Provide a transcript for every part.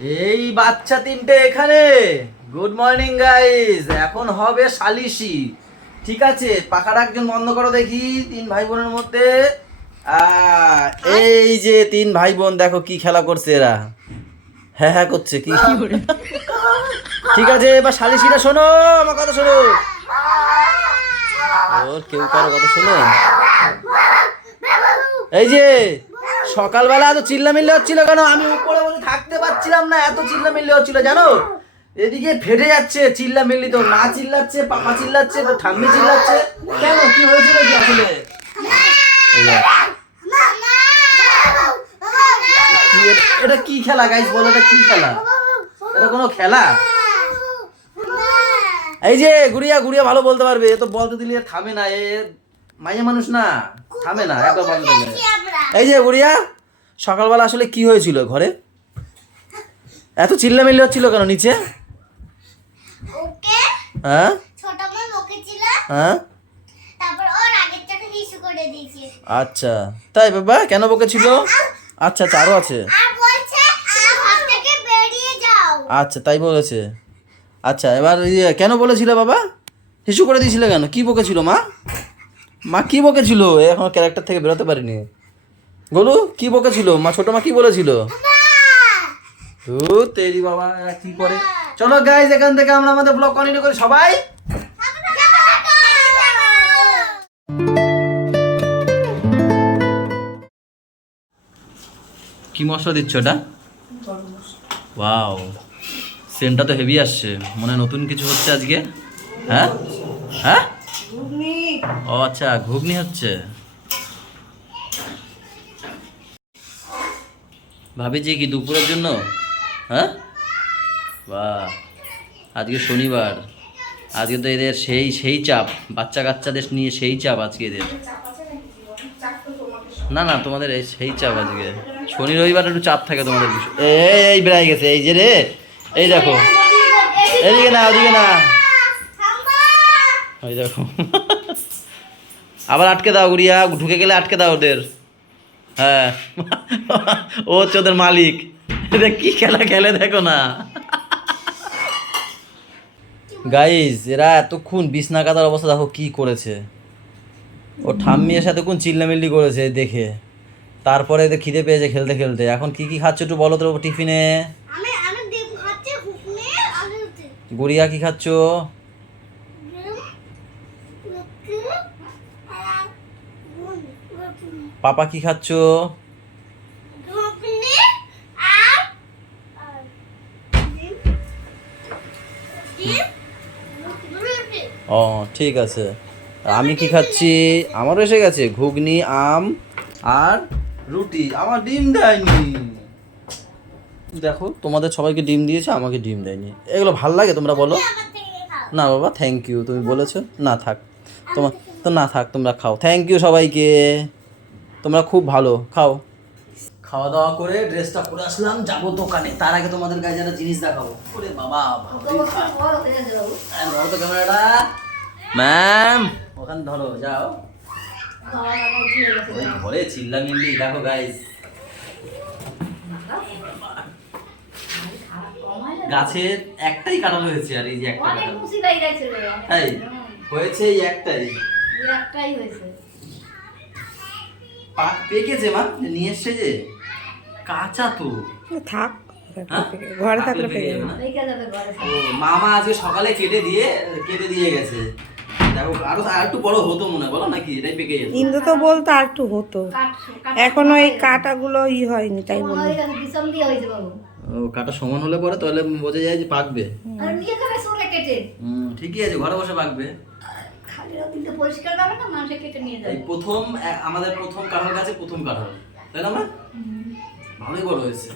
এই বাচ্চা তিনটে এখানে। Good morning guys. এখন হবে সালিশি, ঠিক আছে? পাখাটা একজন বন্ধ করো দেখি। তিন ভাই বোনের মধ্যে এই যে তিন ভাই বোন, দেখো কি খেলা করছে এরা। হ্যাঁ হ্যাঁ করছে কি। ঠিক আছে, এবার সালিশিটা শোনো, আমার কথা শোনো। ওর কেউ কারো কথা শোনো। এই যে সকালবেলা এত চিল্লামিল্লি হচ্ছিল কেন? আমি উপরে বসে থাকতে পারছিলাম না, এত চিল্লামিল্লি হচ্ছিল জানো। এদিকে ফেটে যাচ্ছে চিল্লামিল্লি। তো না চিল্লাচ্ছে, পাপা চিল্লাচ্ছে, তো ঠাম্মি চিল্লাচ্ছে। কেন, কি হয়েছিল কি আসলে? এটা কি খেলা গাইস, বলো এটা কি খেলা? এটা কোনো খেলা? এই যে গুড়িয়া গুড়িয়া ভালো বলতে পারবে, এ তো বলতে দিলে থামে না। এ মাইয়া মানুষ না, থামে না একবার বলতে দিলে। এই যে গুড়িয়া, সকালবেলা আসলে কি হয়েছিল ঘরে? এত চিল্লামিল্লি হচ্ছিল কেন নিচে? হ্যাঁ হ্যাঁ, আচ্ছা তাই বাবা, কেন বকেছিল? আচ্ছা আচ্ছা, আরো আছে। আচ্ছা তাই বলেছে। আচ্ছা এবার কেন বলেছিল বাবা? হিসু করে দিয়েছিল কেন? কি বকেছিল মা? মা কি বকেছিল? এখন ক্যারেক্টার থেকে বেরোতে পারিনি। বলু কি বকেছিল মা? ছোট মা কি বলেছিল? তেরি বাবা কি করে। চলো গাইজ, এখান থেকে আমরা আমাদের ব্লগ কন্টিনিউ করি সবাই। কি মশলা দিচ্ছ এটা? ওয়াও, সেন্টটা তো হেভি আসছে, মনে হয় নতুন কিছু হচ্ছে আজকে। হ্যাঁ হ্যাঁ, ও আচ্ছা ঘুগনি হচ্ছে। ভাবিছি কি দুপুরের জন্য? হ্যাঁ, বাহ, আজকে শনিবার, আজকে তো এদের সেই সেই চাপ, বাচ্চা কাচ্চাদের নিয়ে সেই চাপ আজকে এদের। না না, তোমাদের এই সেই চাপ আজকে। শনি রবিবার একটু চাপ থাকে তোমাদের বিষয়। এই বেড়াই গেছে, এই যে রে, এই দেখো, এদিকে না ওদিকে না, ওই দেখো। আবার আটকে দাও গুড়িয়া, ঢুকে গেলে আটকে দাও ওদের। হ্যাঁ, ও হচ্ছে ওদের মালিক। এদের কি খেলা খেলে দেখো না গাইজ। এরা এতক্ষণ বিছনা কাতার অবস্থা দেখো কি করেছে। ও ঠাম্মি এর সাথে কোন চিল্লামিল্লি করেছে দেখে। তারপরে এদের খিদে পেয়েছে খেলতে খেলতে। এখন কি কি খাচ্ছ একটু বলো তো টিফিনে? গুড়িয়া কি খাচ্ছ? পাপা কি খাচ্ছ? ও ঠিক আছে। আমি কি খাচ্ছি? আমারও এসে গেছে ঘুগনি, আম আর রুটি। আমার ডিম দেয়নি। দেখো, তোমাদের সবাইকে ডিম দিয়েছে, আমাকে ডিম দেয়নি। এগুলো ভাল লাগে তোমরা বলো? না বাবা, থ্যাংক ইউ, তুমি বলেছো। না থাক, তোমার তো না থাক, তোমরা খাও। থ্যাংক ইউ সবাইকে, তোমরা খুব ভালো। খাও। খাওয়া দাওয়া করে ড্রেসটা পরে আসলাম, যাবো দোকানে। তার আগে তোমাদের গায়ে একটা জিনিস দেখাবো। ওরে বাবা, ধরো তো ক্যামেরাটা। ম্যাম ওখানে ধরো, যাও। ওই ঘরে চিল্লামিল্লি দেখো গাইস। গাছের একটাই কাঁঠাল হয়েছে, আর এই যে একটা কাঁঠাল তাই হয়েছে, এই একটাই হয়েছে। পেকেছে মা, নিয়ে এসছে যে কাঁচা তো থাক, ঘরে থাকলে পেকে যাবে। মামা আজকে সকালে কেটে দিয়ে গেছে। দেখো আরো একটু বড় হতো মনে হয়, বলো নাকি? এটাই পেকে যেত। ইন্দু তো বলতো আর একটু হতো, এখনো এই কাটাগুলো হয়নি, তাই বললো। ও কাটা সমান হলে পরে তাহলে বোঝা যায় যে পাকবে। ঠিকই আছে, ঘরে বসে পাকবে। এই প্রথম আমাদের প্রথম কাঁঠাল গাছে প্রথম কাঁঠাল, তাই না মা? ভালোই বড় হয়েছে।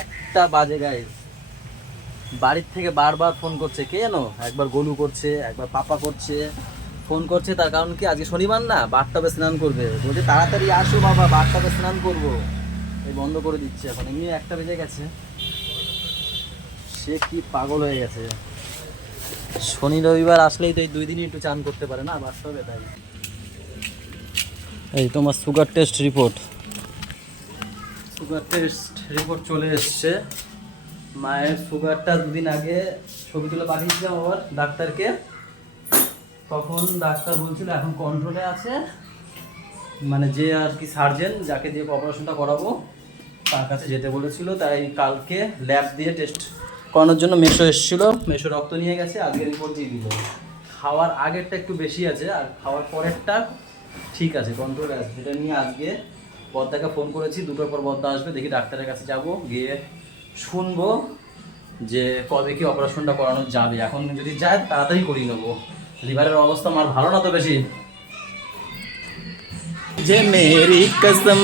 একটা বাজে গাইস, বাড়ির থেকে বারবার ফোন করছে। কে জানো? একবার গোলু করছে, একবার পাপা করছে, ফোন করছে। তার কারণ কি, আজকে শনিবার না, বাথটাবে স্নান করবে। বলছে তাড়াতাড়ি আসো বাবা, বাথটাবে স্নান করবো। এই বন্ধ করে দিচ্ছে এখন। এমনি একটা বেজে গেছে, সে কি পাগল হয়ে গেছে। শনি রবিবার আসলেই তো এই 2 দিনই একটু চান করতে পারে না, বাস্তবে তাই। এই তোমার সুগার টেস্ট রিপোর্ট চলে এসছে। মায়ের সুগারটা 2 দিন আগে ছবি তুলে পাঠিয়েছিলাম আবার ডাক্তারকে, তখন ডাক্তার বলছিল এখন কন্ট্রোলে আছে, মানে যে আর কি সার্জেন যাকে দিয়ে অপারেশনটা করাবো তার কাছে যেতে বলেছিল। তাই কালকে ল্যাব দিয়ে টেস্ট করানোর জন্য মেশো এসেছিলো, মেশো রক্ত নিয়ে গেছে, আজকে রিপোর্ট দিয়ে দিল। খাওয়ার আগেরটা একটু বেশি আছে আর খাওয়ার পরেরটা ঠিক আছে, কন্ট্রোলে আছে। সেটা নিয়ে আজকে বদ্দাকে ফোন করেছি, 2টোর পর বদ্দা আসবে, দেখি ডাক্তারের কাছে যাব, গিয়ে শুনবো যে কবে কি অপারেশনটা করানো যাবে। এখন যদি যায় তাড়াতাড়ি করিয়ে নেবো, লিভারের অবস্থা আমার ভালো না তো বেশি। যে মেরি কসম।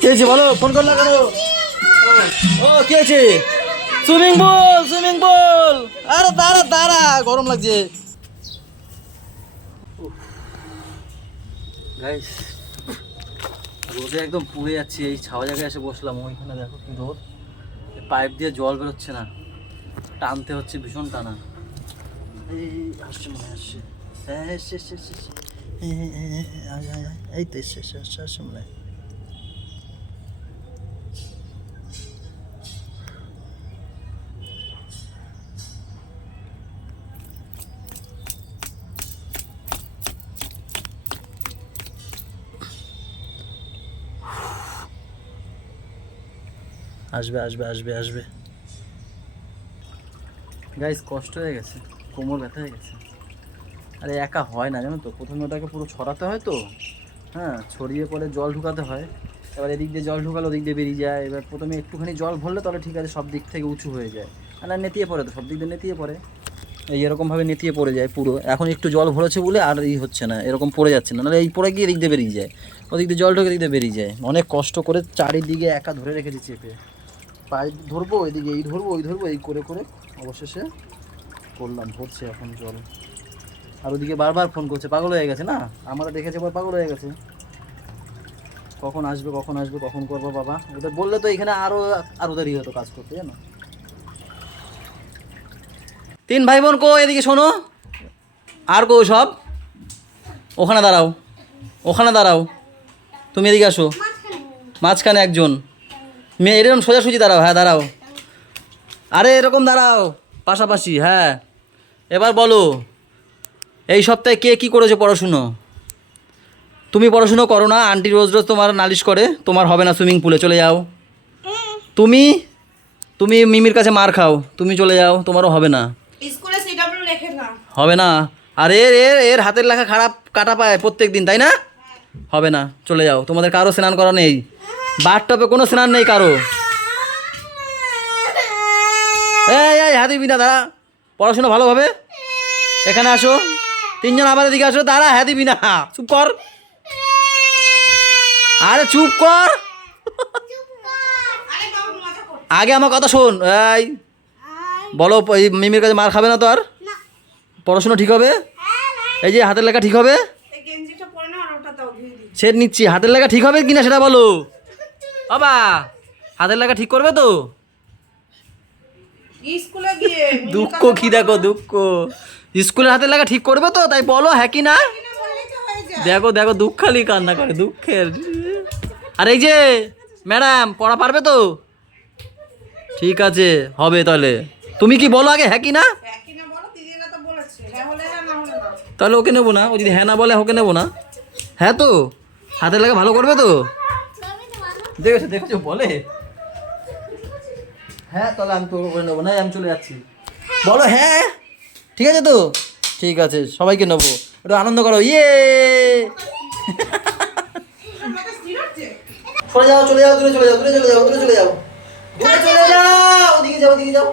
কি হয়েছে বলো, ফোন করলা কেন? ও কি হয়েছে? Swimming pool. আরে দাঁড়া গরম লাগছে। গাইস রোদে একদম পুড়ে যাচ্ছি, এই ছাওয়া জায়গায় এসে বসলাম, ওইখানে দেখো কি রোদ, পাইপ দিয়ে জল বেরোচ্ছে না, টানতে হচ্ছে ভীষণ টানা। এই আসছে মনে আসছে, হ্যাঁ এই তো আসছে মনে হয়। আসবে গাইস, কষ্ট হয়ে গেছে, কোমর ব্যথা হয়ে গেছে। আরে একা হয় না জানো তো, প্রথমে ওটাকে পুরো ছড়াতে হয় তো, হ্যাঁ ছড়িয়ে পরে জল ঢুকাতে হয়, এবার এদিক দিয়ে জল ঢুকালে ওদিক দিয়ে বেরিয়ে যায়। এবার প্রথমে একটুখানি জল ভরলে তাহলে ঠিক আছে, সব দিক থেকে উঁচু হয়ে যায়, আর নেতিয়ে পড়ে তো, সব দিক দিয়ে নেতিয়ে পড়ে, এই এরকমভাবে নেতিয়ে পড়ে যায় পুরো। এখন একটু জল ভরেছে বলে আর হচ্ছে না, এরকম পড়ে যাচ্ছে না, নাহলে এই পড়ে গিয়ে এদিক দিয়ে বেরিয়ে যায়, ওদিক দিয়ে জল ঢুকে এদিক দিয়ে বেরিয়ে যায়। অনেক কষ্ট করে চারিদিকে একা ধরে রেখেছি চেপে, পাইপ ধরবো এদিকে, এই ধরবো ওই ধরবো, এই করে করে অবশেষে করলাম, ভরছে এখন জল। আর ওদিকে বারবার ফোন করছে, পাগল হয়ে গেছে না, আমরা দেখেছি এবার পাগল হয়ে গেছে, কখন আসবে কখন করবো বাবা। ওদের বললে তো এখানে আরো দেরি হতো কাজ করতে, জানো। 3 ভাই বোন কো এদিকে শোনো, আর কো সব ওখানে দাঁড়াও, তুমি এদিকে আসো, মাঝখানে একজন মেয়ে, এরকম সোজাসুজি দাঁড়াও, হ্যাঁ দাঁড়াও, আরে এরকম দাঁড়াও পাশাপাশি, হ্যাঁ। এবার বলো, এই সপ্তাহে কে কি করেছো পড়াশুনো? তুমি পড়াশুনো করো না, আন্টি রোজ তোমার নালিশ করে, তোমার হবে না সুইমিং পুলে, চলে যাও। তুমি মিমির কাছে মার খাও, তুমি চলে যাও, তোমারও হবে না, স্কুলে সিডব্লিউ লেখে না, হবে না। আর এর হাতের লেখা খারাপ, কাটা পায় প্রত্যেক দিন, তাই না? হবে না, চলে যাও, তোমাদের কারো স্নান করা নেই, বাথটবে কোনো স্নান নেই কারো। এই হাতি বিনা দাঁড়া, পড়াশোনা ভালোভাবে, এখানে আসো, 3 জন আবার এদিকে আসো, দাঁড়া, হ্যাঁ দিবি না, চুপ কর, আরে চুপ কর, আগে আমার কথা শোন। এই বলো, এই মিমির কাছে মার খাবে না তো, আর পড়াশোনা ঠিক হবে, এই যে হাতের লেখা ঠিক হবে, সে নিচ্ছি, হাতের লেখা ঠিক হবে কিনা সেটা বলো বাবা, হাতের লেখা ঠিক করবে তো? স্কুলে গিয়ে দুঃখ কি দেখো, দুঃখ, স্কুলের হাতের লেখা ঠিক করবে তো, তাই বলো হ্যাঁ কি না। দেখো দুঃখ, খালি কান্না করে দুঃখের। আর এই যে ম্যাডাম, পড়া পারবে তো? ঠিক আছে, হবে তাহলে, তুমি কি বলো আগে হ্যাঁ কি না, তাহলে ওকে নেবো না, ও যদি হ্যাঁ না বলে ওকে নেবো না। হ্যাঁ তো, হাতের লেখা ভালো করবে তো? দেখেছো বলে হ্যাঁ, তাহলে আমি তো করে নেবো না, আমি চলে যাচ্ছি, বলো হ্যাঁ, ঠিক আছে তো, ঠিক আছে, সবাইকে নেবো, একটু আনন্দ করো, ইয়ে। চলে যাও, দূরে চলে যাও, ওদিকে যাও।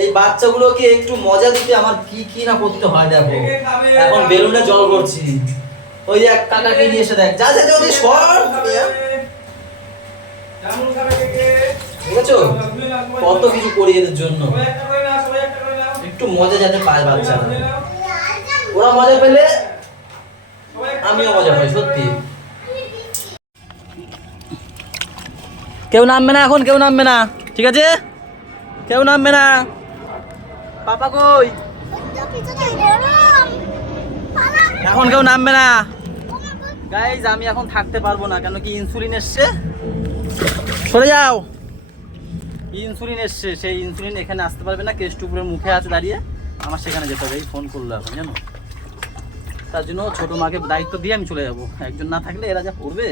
এই বাচ্চাগুলোকে একটু মজা দিতে আমার কি না করতে হয়, দেখো এখন বেলুনে জল করছি, ওই যে এক কাকাকে নিয়ে এসে দেখ, যা ওদিকে সর, বুঝেছো, কত কিছু করি এদের জন্য, একটু মজা যাতে পায় বাচ্চারা, ওরা মজা পেলে আমিও মজা পাই, সত্যি। কেউ নামবে না এখন, কেউ নামবে না, ঠিক আছে? কেউ নামবে না। পাপা কই? এখন কেউ নামবে না গাইজ। আমি এখন থাকতে পারবো না, কেন কি ইনসুলিন এসছে। সরে যাও, ইনসুলিন এসছে। সেই ইনসুলিন এখানে আসতে পারবে না, কেষ্টপুরের মুখে আছে দাঁড়িয়ে। আমার সেখানে যেতে হবে। এই ফোন করলো এখন, জানো। তার জন্য ছোট মাকে দায়িত্ব দিয়ে আমি চলে যাবো। একজন না থাকলে এরা যা করবে।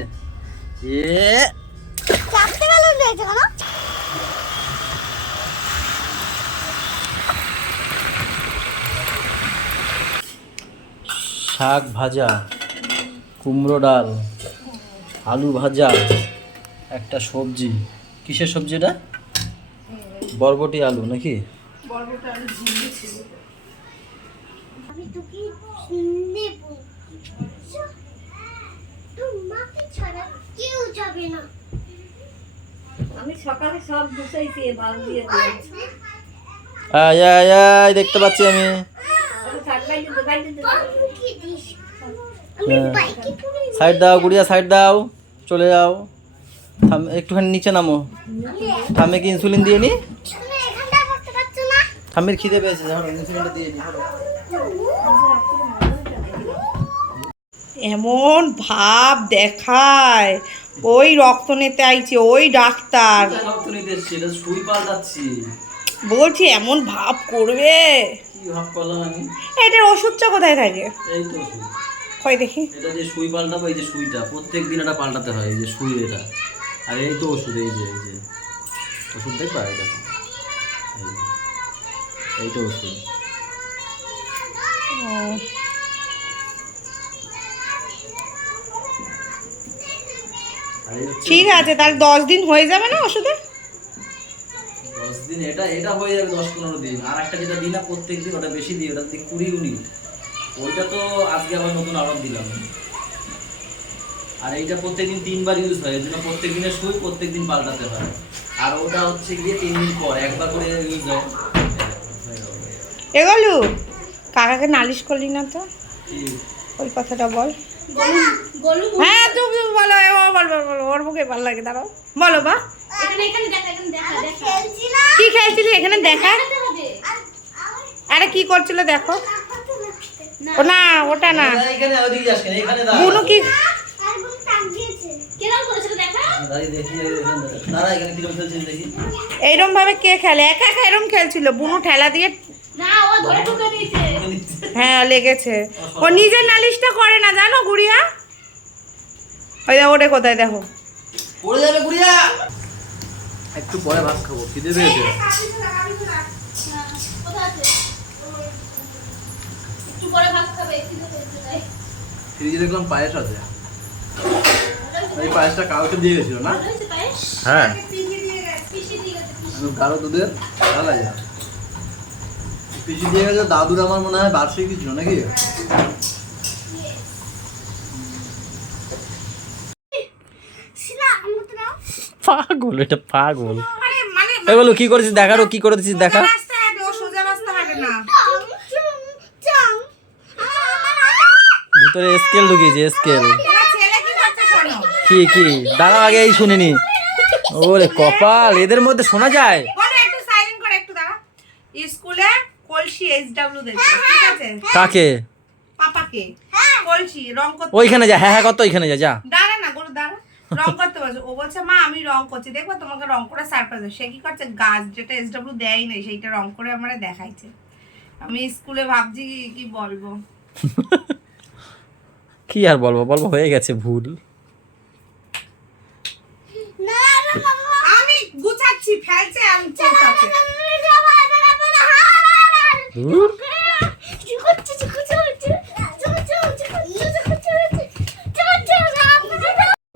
শাক ভাজা, কুমড়ো ডাল, আলু ভাজা, একটা সবজি। কিসের সবজি এটা? বরবটি আলু নাকি? আমি সকালে সব গুছাইছি, বাল দিয়ে আয় আয় আয়, দেখতে পাচ্ছি আমি। সাইড দাও গুড়িয়া, সাইড দাও, চলে যাও। একটুখানি নিচে নামো। থামে কি ইনসুলিন দিয়ে নি? থামের খিদে পেয়েছে, ইনসুলিনটা দিয়ে নি। এমন ভাব দেখায়, ওই রক্ত নিতে আইছে ওই ডাক্তার। রক্ত নিতে এসেছি, এটা সুই পাল্টাচ্ছি। বলছি এমন ভাব করবে। কি ভাব করলাম আমি? এটার ওষুধটা কোথায় থাকে? এই তো ওষুধ। কই দেখি। এটা যে সুই পাল্টাবো, এই যে সুইটা প্রত্যেকদিন এটা পাল্টাতে হয়। এই যে সুই এটা, আর এই তো ওষুধ। এই যে ওষুধ দেখবা, এই দেখো, এই তো ওষুধ। ঠিক আছে, তাহলে 10 দিন হয়ে যাবে না ওষুধে? 10 দিন এটা হয়ে যাবে, 10-15 দিন। আর একটা যেটা দিই না প্রত্যেক দিন, ওটা বেশি দিই, ওটা দিই 20 ইউনিট। ওইটা তো আজকে আবার নতুন আরো দিলাম। আর এইটা প্রত্যেকদিন 3 বার ইউজ হয়, এর জন্য প্রত্যেক দিনের সুই প্রত্যেক দিন পাল্টাতে হয়। আর ওটা হচ্ছে গিয়ে 3 দিন পর একবার করে ইউজ হয়। এগুলো কাকাকে নালিশ করলি না তো? কি ওই কথাটা বল। হ্যাঁ তুমি বলো, ওর মুখে ভালো লাগে। দাঁড়াও, বলো বা। কি খেলছিলি এখানে? দেখা। আরে কি করছিল দেখো। ও না, ওটা না। এখানে ওদিকে যাস কেন? এখানে দাঁড়া। বুনু কি এইরকম ভাবে কে খেলে? একা একা এরকম খেলছিল। বুনু ঠেলা দিয়ে হ্যাঁ লেগেছে। ও নিজের নালিশটা করে না, জানো গুড়িয়া। ওই দেখো ওটা কোথায়, দেখো পড়ে যাবে গুড়িয়া। একটু পরে ভাত খাবো, খিদে পেয়েছে। ফ্রিজে দেখলাম পায়েস আছে। এই পায়েসটা কাউকে দিয়ে গেছিল না? হ্যাঁ, গাঢ় দুধের ভালো লাগে। পিসি দিয়ে গেছে। দাদুর আমার মনে হয় বার্ষিকী ছিল নাকি? পাগল, এটা পাগল। এগুলো কি করেছিস দেখা, কি করেছিস দেখা। ভিতরে স্কেল ঢুকিয়েছে, স্কেল। কি কি দাঁড়াও, আগে এই শুনিনি। ওরে কপাল, এদের মধ্যে শোনা যায়। স্কুলে কলসি এসডব্লিউ দেখছে, ঠিক আছে? কাকে? পাপাকে। কলসি রং করতে। ওইখানে যা, হ্যাঁ কত, ওইখানে যা। দাঁড়া না গরু, দাঁড়া। রং করতে বলছে। ও বলছে মা আমি রং করছি, দেখবো তোমাকে রং করে সারপ্রাইজ। সে কি করছে, গাছ যেটা এসডব্লিউ দেয় নাই সেইটা রং করে আমারে দেখাইছে। আমি স্কুলে ভাবছি কি বলবো। কি আর বলবো, হয়ে গেছে ভুল। আমি গুছাচ্ছি, ফেলছে, আমি চলতে।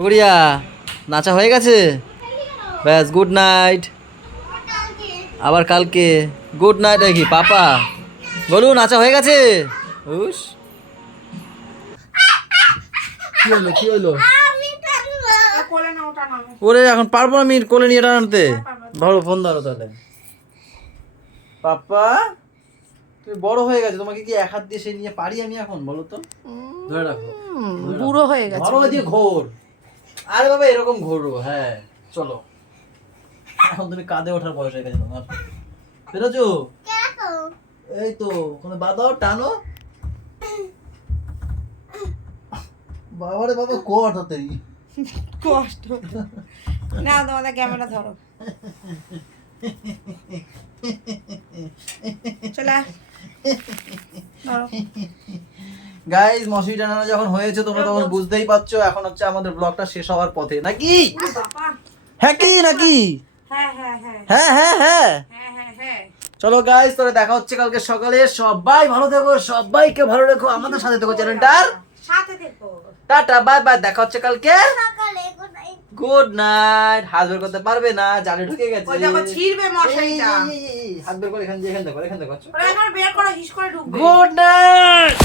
গুড়িয়া নাচা হয়ে গেছে, ব্যাস গুড নাইট। আবার কালকে গুড নাইট। কি পাপা বলু, নাচা হয়ে গেছে। উস, কি হলো, কি হলো? ওরে এখন পারবো আমি কোলে নিয়ে টানতে। ভালো, ফোন ধরো তাহলে। পাপা তুমি বড় হয়ে গেছে, তোমাকে কি এক হাত দিয়ে সেই নিয়ে পারি আমি এখন? বলো তো, ধরে রাখো। বুড়ো হয়ে গেছে। ধরো দিয়ে ঘোর। আরে বাবা এরকম ঘোরো, হ্যাঁ চলো। এখন তুমি কাঁধে ওঠার বয়স হয়ে গেছে তোমার। পেরেছো? এই তো ওখানে বাঁধাও, টানো। বাবারে বাবা, কর তাড়াতাড়ি। কষ্ট না, তোমাদের ক্যামেরা ধরো। চলে আয়। ধরো। গাইস, মশারি টানানো যখন হয়েছে তোমরা তখন বুঝতেই পারছো এখন হচ্ছে আমাদের ব্লগটা শেষ হওয়ার পথে, নাকি? বাবা। হ্যাঁ কি নাকি? হ্যাঁ হ্যাঁ হ্যাঁ হ্যাঁ হ্যাঁ হ্যাঁ। হ্যাঁ হ্যাঁ হ্যাঁ। চলো গাইস, তাহলে দেখা হচ্ছে কালকে সকালে। সবাই ভালো থেকো, সবাইকে ভালো রেখো, আমাদের সাথে থেকো চ্যানেলটার। সাথে দেখো। টাটা, বাই বাই, দেখা হচ্ছে কালকে। Good night. হাত বের করতে পারবে না, জালে ঢুকে গেছে। ওই দেখো ছিড়বে মশারিটা। হাত বের করে এখান থেকে, এখান থেকে, এখান থেকে। ওরা এখন বের করে হিস করে ঢুকবে। Good night.